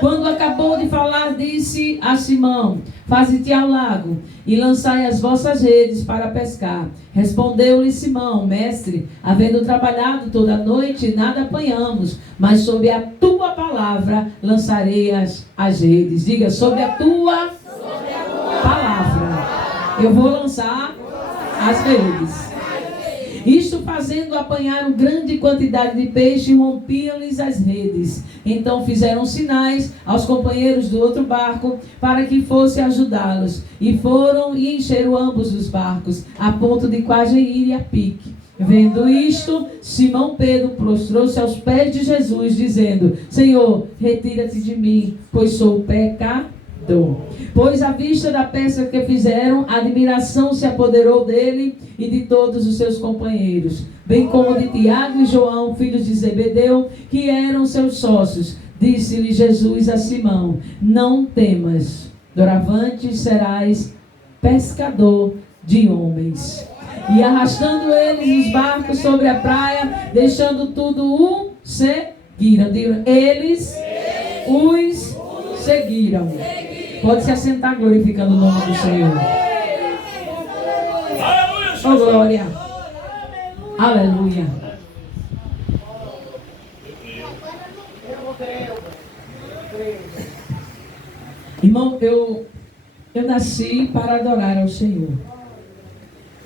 Quando acabou de falar, disse a Simão: faze-te ao lago e lançai as vossas redes para pescar. Respondeu-lhe Simão: mestre, havendo trabalhado toda a noite, nada apanhamos, mas sob a tua palavra lançarei as redes. Diga: sob a tua palavra eu vou lançar as redes. Isto fazendo, apanharam grande quantidade de peixe e rompiam-lhes as redes. Então fizeram sinais aos companheiros do outro barco para que fosse ajudá-los. E foram e encheram ambos os barcos, a ponto de quase ir a pique. Vendo isto, Simão Pedro prostrou-se aos pés de Jesus, dizendo: Senhor, retira-te de mim, pois sou pecador. Pois à vista da pesca que fizeram, a admiração se apoderou dele e de todos os seus companheiros, bem como de Tiago e João, filhos de Zebedeu, que eram seus sócios. Disse-lhe Jesus a Simão: não temas, doravante serás pescador de homens. E arrastando eles os barcos sobre a praia, deixando tudo, o seguiram. Eles os seguiram. Pode se assentar glorificando o nome do Senhor. Oh, glória. Aleluia. Irmão, eu nasci para adorar ao Senhor.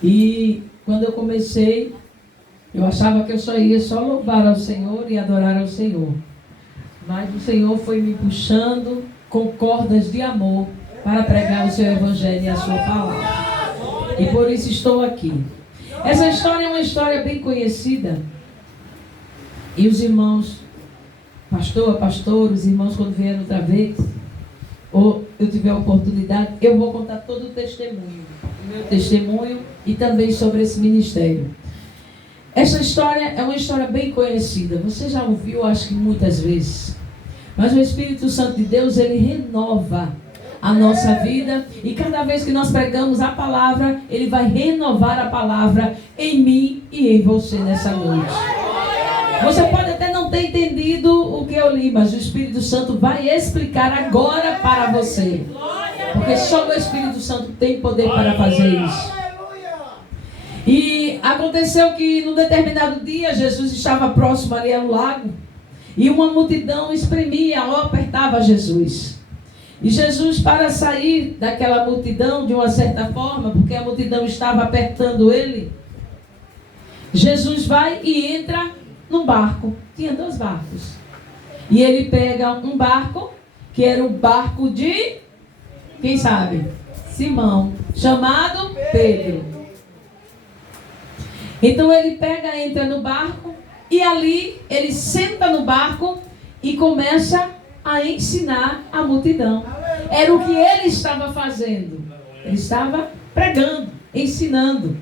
E quando eu comecei, eu achava que eu só ia louvar ao Senhor e adorar ao Senhor. Mas o Senhor foi me puxando com cordas de amor para pregar o seu evangelho e a sua palavra. E por isso estou aqui. Essa história é uma história bem conhecida. E os irmãos, pastor, os irmãos quando vieram outra vez, ou eu tiver a oportunidade, eu vou contar todo o testemunho. O meu testemunho e também sobre esse ministério. Essa história é uma história bem conhecida. Você já ouviu, acho que muitas vezes. Mas o Espírito Santo de Deus, ele renova a nossa vida. E cada vez que nós pregamos a palavra, ele vai renovar a palavra em mim e em você nessa noite. Você pode até não ter entendido o que eu li, mas o Espírito Santo vai explicar agora para você. Porque só o Espírito Santo tem poder para fazer isso. E aconteceu que num determinado dia, Jesus estava próximo ali ao lago. E uma multidão espremia ou apertava Jesus. E Jesus, para sair daquela multidão de uma certa forma, porque a multidão estava apertando ele, Jesus vai e entra num barco. Tinha 2 barcos. E ele pega um barco, que era o barco de, quem sabe? Simão, chamado Pedro. Então ele entra no barco. E ali ele senta no barco e começa a ensinar a multidão. Era o que ele estava fazendo. Ele estava pregando, ensinando.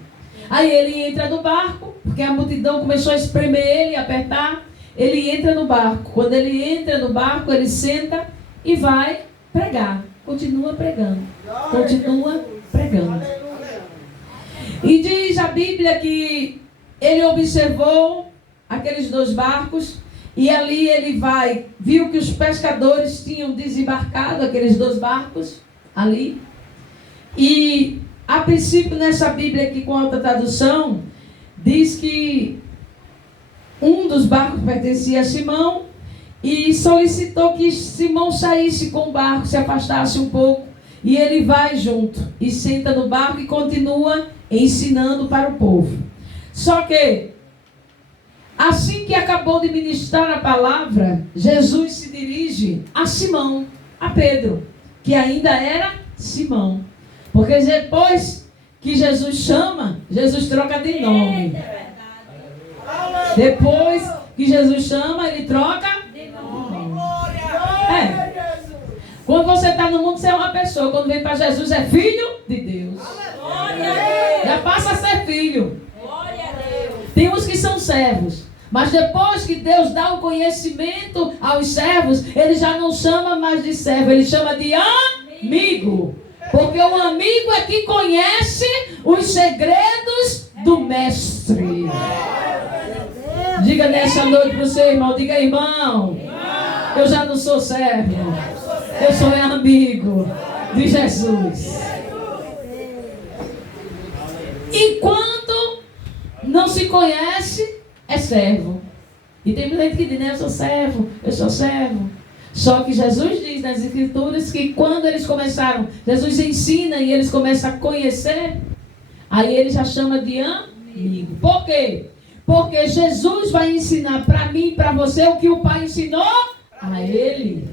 Aí ele entra no barco, porque a multidão começou a espremer ele, apertar. Ele entra no barco. Quando ele entra no barco, ele senta e vai pregar. Continua pregando. Continua pregando. E diz a Bíblia que ele observou aqueles 2 barcos, e ali ele viu que os pescadores tinham desembarcado aqueles 2 barcos ali. E a princípio nessa Bíblia aqui com alta tradução, diz que um dos barcos pertencia a Simão, e solicitou que Simão saísse com o barco, se afastasse um pouco, e ele vai junto, e senta no barco e continua ensinando para o povo. Só que assim que acabou de ministrar a palavra, Jesus se dirige a Simão, a Pedro, que ainda era Simão. Porque depois que Jesus chama, Jesus troca de nome. Depois que Jesus chama, ele troca de nome. Quando você está no mundo, você é uma pessoa. Quando vem para Jesus, é filho de Deus. Já passa a ser filho. Tem uns que são servos. Mas depois que Deus dá o conhecimento aos servos, ele já não chama mais de servo, ele chama de amigo. Porque o amigo é que conhece os segredos do mestre. Diga nessa noite para o seu irmão, diga: irmão, Eu já não sou servo. Eu sou amigo de Jesus. Enquanto não se conhece, é servo. E tem muita gente que diz, né, eu sou servo, eu sou servo. Só que Jesus diz nas Escrituras que quando eles começaram, Jesus ensina e eles começam a conhecer, aí ele já chama de amigo. Por quê? Porque Jesus vai ensinar para mim e para você o que o Pai ensinou a ele.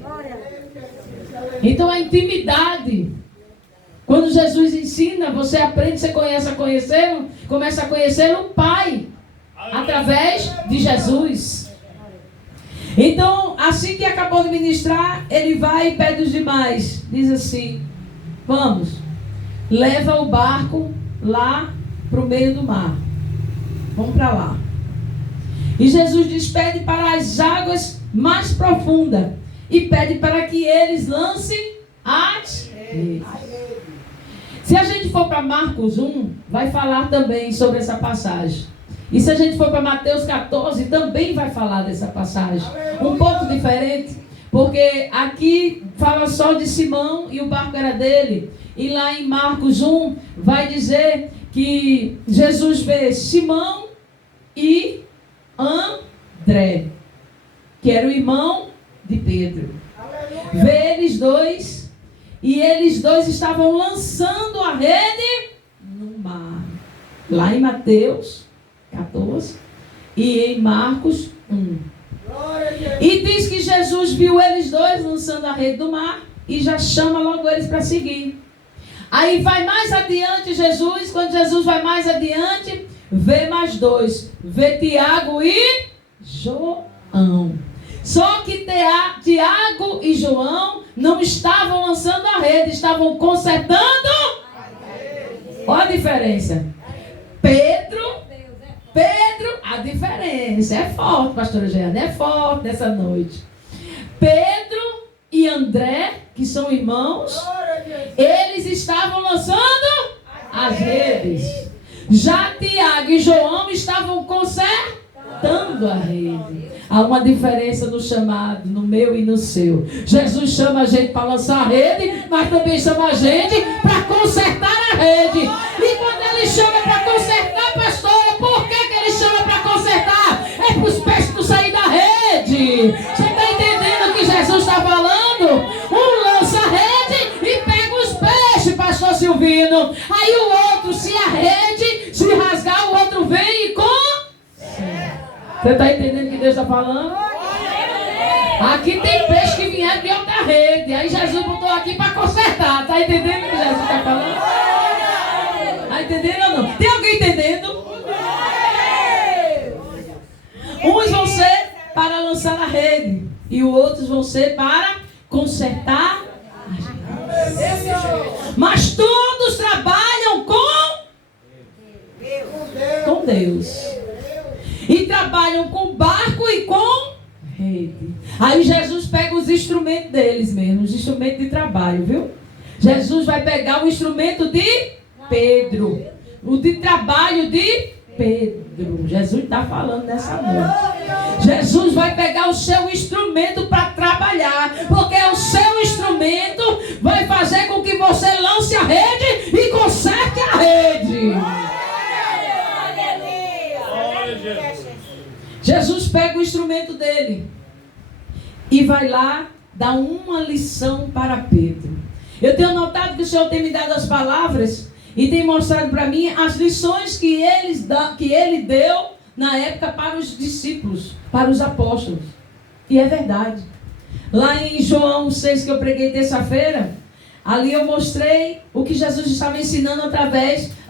Então a intimidade. Quando Jesus ensina, você aprende, você começa a conhecer o Pai. Através de Jesus. Então, assim que acabou de ministrar, ele vai e pede os demais. Diz assim, vamos, leva o barco lá para o meio do mar. Vamos para lá. E Jesus diz, pede para as águas mais profundas. E pede para que eles lancem as redes. Se a gente for para Marcos 1, vai falar também sobre essa passagem. E se a gente for para Mateus 14, também vai falar dessa passagem. Um pouco diferente, porque aqui fala só de Simão e o barco era dele. E lá em Marcos 1, vai dizer que Jesus vê Simão e André, que era o irmão de Pedro. Vê eles dois, e eles dois estavam lançando a rede no mar. Lá em Mateus 14 e em Marcos 1. E diz que Jesus viu eles dois lançando a rede do mar e já chama logo eles para seguir. Aí vai mais adiante Jesus, quando Jesus vai mais adiante, vê mais dois, vê Tiago e João. Só que Tiago e João não estavam lançando a rede, estavam consertando. Olha a diferença. Pedro, a diferença é forte, pastora Jeane, é forte nessa noite. Pedro e André, que são irmãos, eles estavam lançando as redes. Já Tiago e João estavam consertando a rede. Há uma diferença no chamado, no meu e no seu. Jesus chama a gente para lançar a rede, mas também chama a gente para consertar a rede. E quando ele chama para consertar, pastora, por que ele chama para consertar? É para os peixes não saírem da rede. Você está entendendo o que Jesus está falando? Um lança a rede e pega os peixes, pastor Silvino. Aí o outro, se a rede se rasgar, o outro vem e você está entendendo o que Deus está falando? Aqui tem peixe que vieram de outra rede. Aí Jesus botou aqui para consertar. Está entendendo o que Jesus está falando? Está entendendo ou não? Tem alguém entendendo? Uns vão ser para lançar a rede. E os outros vão ser para consertar as redes. Mas todos trabalham com Deus. E trabalham com barco e com rede. Aí Jesus pega os instrumentos deles mesmo, os instrumentos de trabalho, viu? Jesus vai pegar o instrumento de Pedro, o de trabalho de Pedro. Jesus está falando nessa noite. Jesus vai pegar o seu instrumento para trabalhar, porque o seu instrumento vai fazer com que você lance a rede e conserte a rede. Jesus pega o instrumento dele e vai lá dar uma lição para Pedro. Eu tenho notado que o Senhor tem me dado as palavras e tem mostrado para mim as lições que ele deu na época para os discípulos, para os apóstolos. E é verdade. Lá em João 6, que eu preguei terça-feira, ali eu mostrei o que Jesus estava ensinando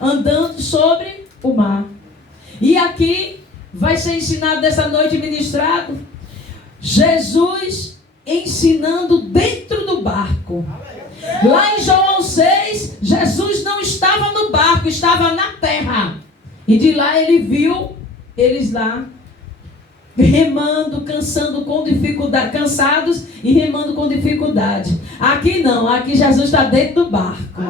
andando sobre o mar. E aqui vai ser ensinado dessa noite, ministrado, Jesus ensinando dentro do barco. Lá em João 6, Jesus não estava no barco, estava na terra. E de lá ele viu eles lá remando, cansados e remando com dificuldade. Aqui não, aqui Jesus está dentro do barco.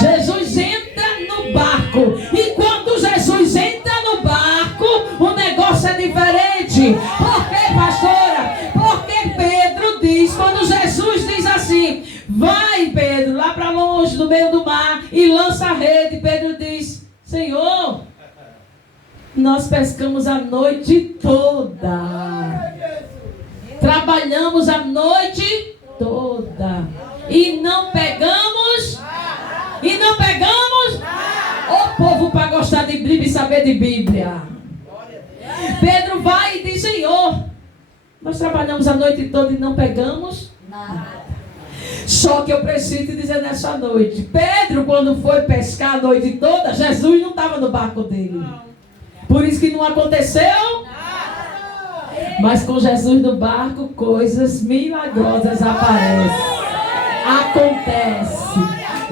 Jesus entra no barco. E quando Jesus entra no barco, o negócio é diferente. Por quê, pastora? Porque vai, Pedro, lá para longe, no meio do mar, e lança a rede. Pedro diz: Senhor, nós pescamos a noite toda. Trabalhamos a noite toda. E não pegamos. E não pegamos. O povo para gostar de Bíblia e saber de Bíblia. Pedro vai e diz: Senhor, nós trabalhamos a noite toda e não pegamos nada. Só que eu preciso te dizer nessa noite, Pedro, quando foi pescar a noite toda, Jesus não estava no barco dele. Por isso que não aconteceu. Mas com Jesus no barco, coisas milagrosas aparecem. Acontece.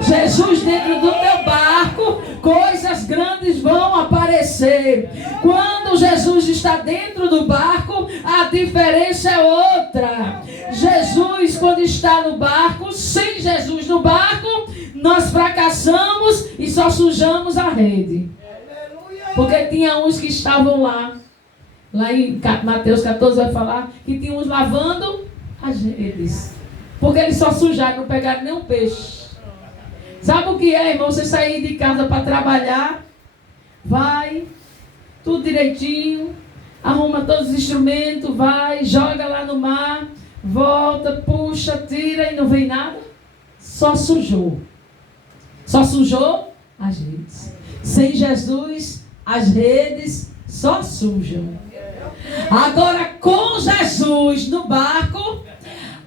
Jesus dentro do teu barco, coisas grandes vão aparecer. Quando Jesus está dentro do barco, a diferença é outra. Jesus, quando está no barco, sem Jesus no barco, nós fracassamos e só sujamos a rede. Porque tinha uns que estavam lá em Mateus 14 vai falar que tinha uns lavando as redes. Porque eles só sujaram, não pegaram nenhum peixe. Sabe o que é, irmão? Você sair de casa para trabalhar, vai, tudo direitinho, arruma todos os instrumentos, vai, joga lá no mar, volta, puxa, tira e não vem nada. Só sujou. Só sujou as redes. Sem Jesus, as redes só sujam. Agora, com Jesus no barco,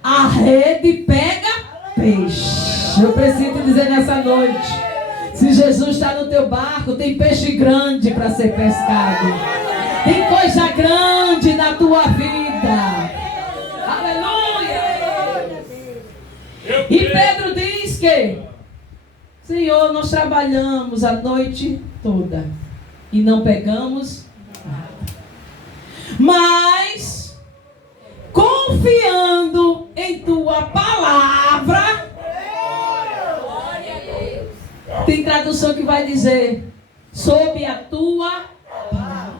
a rede pega peixe. Eu preciso te dizer nessa noite, se Jesus está no teu barco, tem peixe grande para ser pescado. Tem coisa grande na tua vida. Aleluia! E Pedro diz que: Senhor, nós trabalhamos a noite toda e não pegamos nada. Mas, confiando em tua palavra, tem tradução que vai dizer: sob a tua palavra.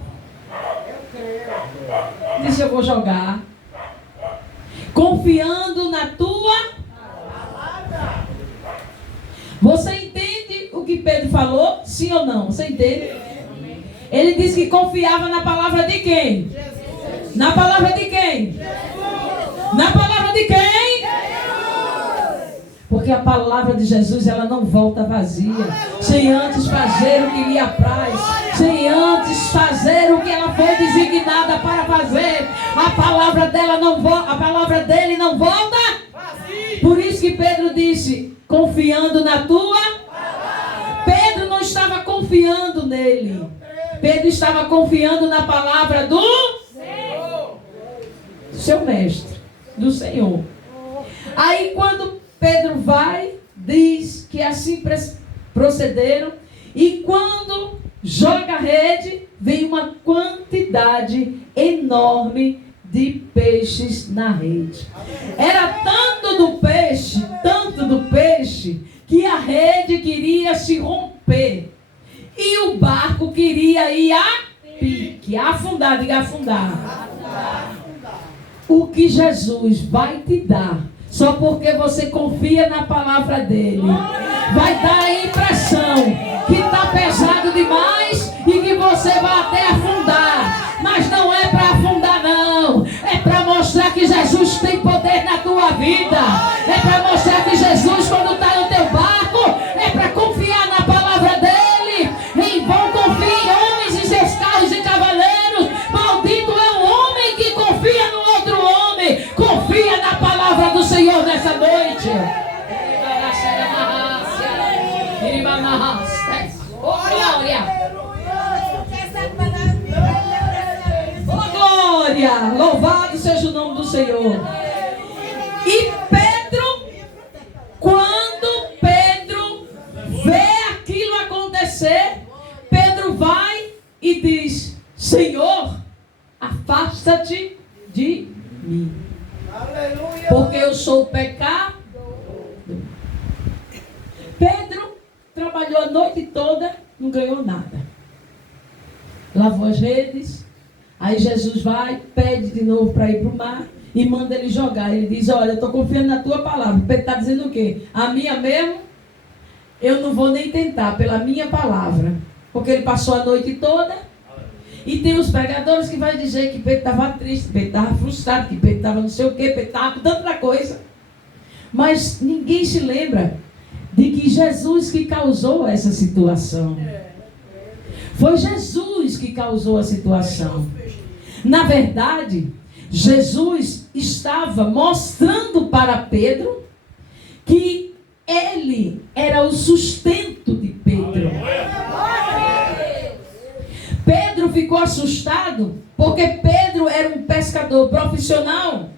Diz: eu vou jogar. Confiando na tua palavra. Você entende o que Pedro falou? Sim ou não? Você entende? Ele disse que confiava na palavra de quem? Jesus. Na palavra de quem? Jesus. Na palavra de quem? Jesus. Porque a palavra de Jesus, ela não volta vazia. Sem antes fazer o que lhe apraz. Sem antes fazer o que ela foi designada para fazer. A palavra dela não volta, a palavra dele não volta. Por isso que Pedro disse: confiando na tua palavra. Pedro não estava confiando nele. Pedro estava confiando na palavra do seu mestre, do Senhor. Aí quando Pedro vai, diz que assim procederam. E quando joga a rede, vem uma quantidade enorme de peixes na rede. Era tanto do peixe, que a rede queria se romper. E o barco queria ir a pique, afundar, diga afundar. O que Jesus vai te dar, só porque você confia na palavra dele, vai dar a impressão que está pesado demais e que você vai até afundar. Mas não é para afundar, não. É para mostrar que Jesus tem poder na tua vida. É para mostrar que Jesus, quando está no teu barco, é para confiar na palavra dele. Em vão confia em homens e seus carros e cavaleiros. Maldito é o homem que confia no outro homem. Confia na palavra do Senhor nessa noite. Oh, glória! Louvado seja o nome do Senhor. E quando Pedro vê aquilo acontecer, Pedro vai e diz: Senhor, afasta-te de mim, porque eu sou pecador. Pedro trabalhou a noite toda, não ganhou nada. Lavou as redes. Aí Jesus vai, pede de novo para ir para o mar. e manda ele jogar. Ele diz, olha, eu estou confiando na tua palavra. Pedro está dizendo o quê? A minha mesmo, eu não vou nem tentar, pela minha palavra. Porque ele passou a noite toda. E tem os pregadores que vai dizer que Pedro estava triste, Pedro estava frustrado, que Pedro estava não sei o quê, Pedro estava com tanta coisa. Mas ninguém se lembra de que Jesus que causou essa situação. Foi Jesus que causou a situação. Na verdade, Jesus estava mostrando para Pedro que ele era o sustento de Pedro. Pedro ficou assustado porque Pedro era um pescador profissional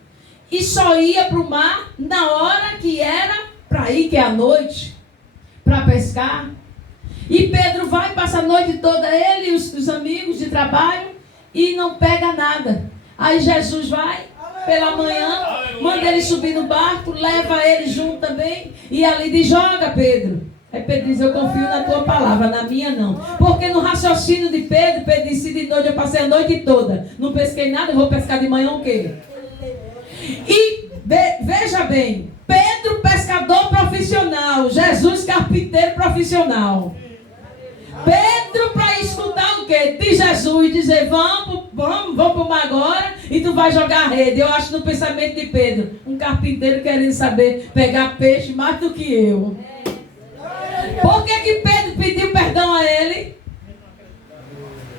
e só ia para o mar na hora que era para ir, que é à noite, para pescar. E Pedro vai, passa a noite toda, ele e os amigos de trabalho, e não pega nada. Aí Jesus vai pela manhã, manda ele subir no barco, leva ele junto também, e ali diz, joga Pedro. Aí Pedro diz, eu confio na tua palavra, na minha não. Porque no raciocínio de Pedro, Pedro disse, de noite eu passei a noite toda, não pesquei nada, eu vou pescar de manhã o quê? E veja bem, Pedro pescador profissional, Jesus carpinteiro profissional. Pedro para escutar o quê? De Jesus, dizer, vamos para o mar agora e tu vai jogar a rede. Eu acho no pensamento de Pedro, um carpinteiro querendo saber pegar peixe mais do que eu. Por que Pedro pediu perdão a ele?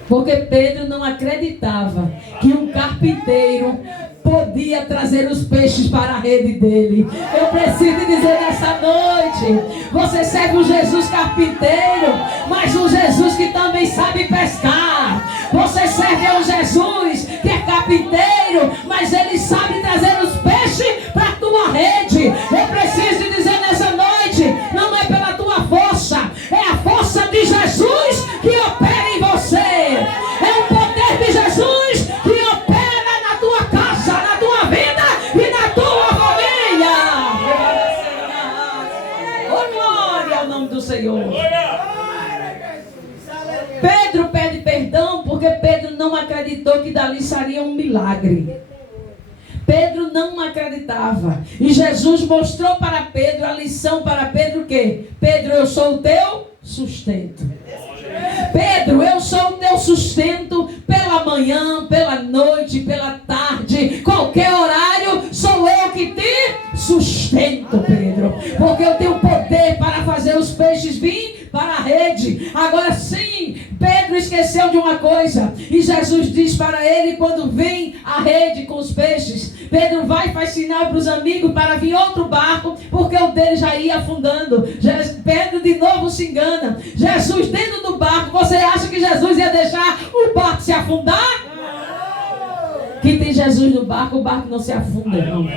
Porque Pedro não acreditava que um carpinteiro podia trazer os peixes para a rede dele. Eu preciso dizer nessa noite, você serve um Jesus carpinteiro, mas um Jesus que também sabe pescar. Você serve um Jesus que é carpinteiro, mas ele sabe trazer os peixes para a tua rede. Eu preciso dizer nessa noite, não é pela tua força, é a força de Jesus que opera em você. É o poder de Jesus que opera na tua casa, na tua vida e na tua família. Oh, glória ao nome do Senhor. Pedro pede perdão porque Pedro não acreditou que dali sairia um milagre. Pedro não acreditava. E Jesus mostrou para Pedro, a lição para Pedro, o quê? Pedro, eu sou o teu sustento. Pedro, eu sou o teu sustento pela manhã, pela noite, pela tarde, qualquer horário, sou eu que te sustento, Pedro. Porque eu tenho poder para fazer os peixes vir para a rede. Agora sim, Pedro esqueceu de uma coisa. E Jesus diz para ele, quando vem a rede com os peixes, Pedro vai e faz sinal para os amigos para vir outro barco, porque o dele já ia afundando. Pedro de novo se engana. Jesus dentro do barco, você acha que Jesus ia deixar o barco se afundar? Que tem Jesus no barco, o barco não se afunda, não.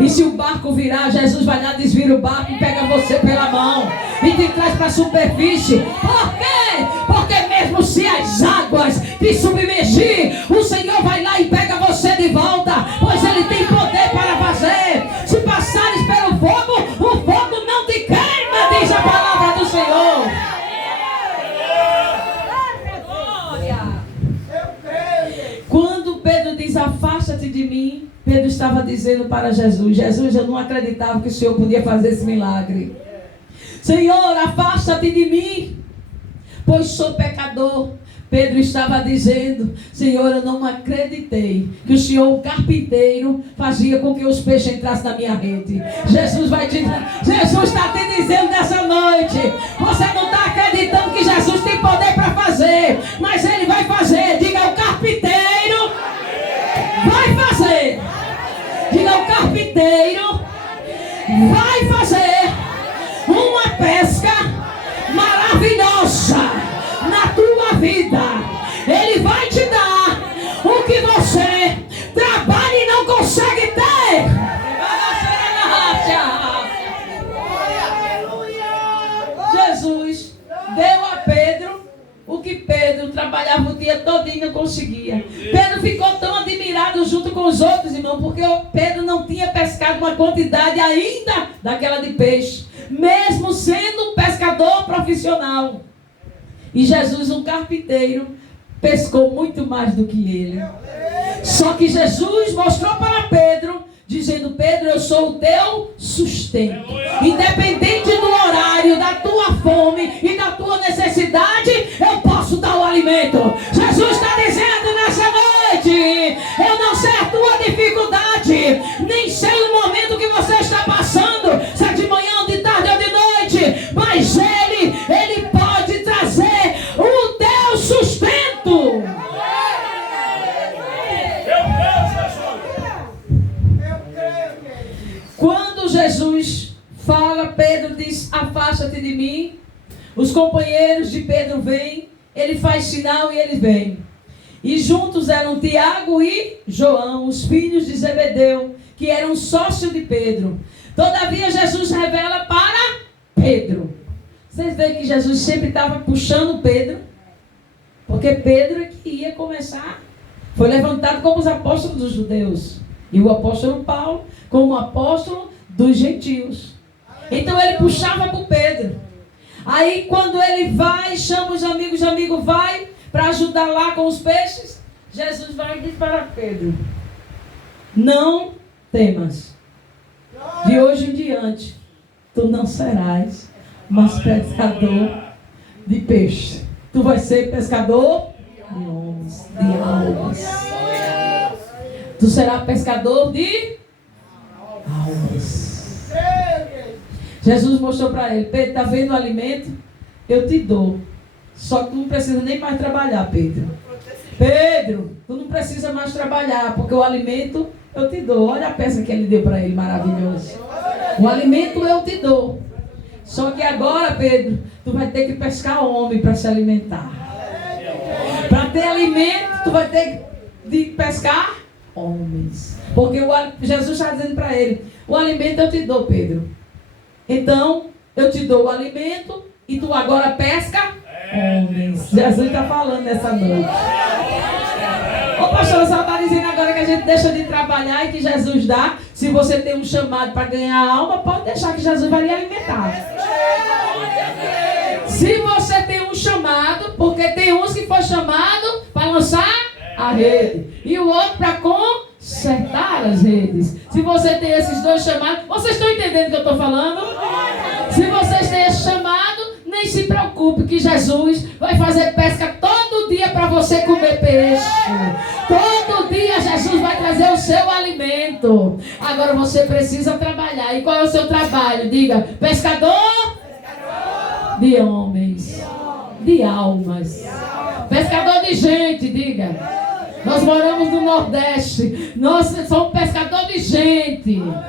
E se o barco virar, Jesus vai lá, desvira o barco e pega você pela mão e te traz para a superfície. Por quê? Porque mesmo se as águas te submergir, o Senhor vai lá e pega você de volta, pois Ele tem poder para fazer. Se passares pelo fogo, o fogo não te queima, diz a palavra do Senhor. Quando Pedro diz, afasta-te de mim, Pedro estava dizendo para Jesus, Jesus, eu não acreditava que o Senhor podia fazer esse milagre. Senhor, afasta-te de mim, pois sou pecador. Pedro estava dizendo, Senhor, eu não acreditei que o Senhor, o carpinteiro, fazia com que os peixes entrassem na minha rede. Jesus está te dizendo nessa noite, você não está acreditando que Jesus tem poder para fazer, mas Ele vai fazer. Diga, o carpinteiro vai fazer. Diga, o carpinteiro vai fazer uma pesca maravilhosa na tua vida. Ele vai te dar o que você trabalha e não consegue ter. Jesus deu a Pedro o que Pedro trabalhava o dia todo e não conseguia. Pedro ficou tão admirado junto com os outros, irmãos, porque Pedro não tinha pescado uma quantidade ainda daquela de peixe, mesmo sendo um pescador profissional. E Jesus, um carpinteiro, pescou muito mais do que ele. Só que Jesus mostrou para Pedro, dizendo: Pedro, eu sou o teu sustento. Independente do horário, da tua fome e da tua necessidade, eu posso dar o alimento. Jesus está dizendo nessa noite: eu não sei a tua dificuldade, nem sei o momento que você está passando, se é de manhã, de tarde ou de noite, mas Ele pode trazer o teu sustento. Quando Jesus fala, Pedro diz: afasta-te de mim. Os companheiros de Pedro vêm, ele faz sinal e ele vem. E juntos eram Tiago e João, os filhos de Zebedeu, que eram sócios de Pedro. Todavia Jesus revela para Pedro. Vocês veem que Jesus sempre estava puxando Pedro, porque Pedro é que ia começar. Foi levantado como os apóstolos dos judeus. E o apóstolo Paulo como apóstolo dos gentios. Então ele puxava para o Pedro. Aí quando ele vai, chama os amigos, amigo vai para ajudar lá com os peixes, Jesus vai e diz para Pedro: não temas. De hoje em diante, tu não serás mais pescador de peixe. Tu vais ser pescador de homens, de almas. Tu serás pescador de almas. Jesus mostrou para ele: Pedro, está vendo o alimento? Eu te dou. Só que tu não precisa nem mais trabalhar, Pedro. Pedro, tu não precisa mais trabalhar, porque o alimento eu te dou. Olha a peça que ele deu para ele, maravilhoso. O alimento eu te dou. Só que agora, Pedro, tu vai ter que pescar homem para se alimentar. Para ter alimento, tu vai ter que pescar homens. Porque Jesus está dizendo para ele: o alimento eu te dou, Pedro. Então, eu te dou o alimento e tu agora pesca homens. Jesus está falando nessa noite. Ô pastor, só está dizendo agora que a gente deixa de trabalhar e que Jesus dá. Se você tem um chamado para ganhar alma, pode deixar que Jesus vai lhe alimentar. Se você tem um chamado, porque tem uns que foi chamado para lançar a rede e o outro para consertar as redes. Se você tem esses dois chamados, vocês estão entendendo o que eu estou falando? Se vocês têm esse chamado, nem se preocupe que Jesus vai fazer pesca todo dia para você comer peixe. Todo dia Jesus vai trazer o seu alimento. Agora você precisa trabalhar. E qual é o seu trabalho? Diga: pescador de homens, de almas. Pescador de gente, diga. Nós moramos no Nordeste. Nós somos pescador de gente.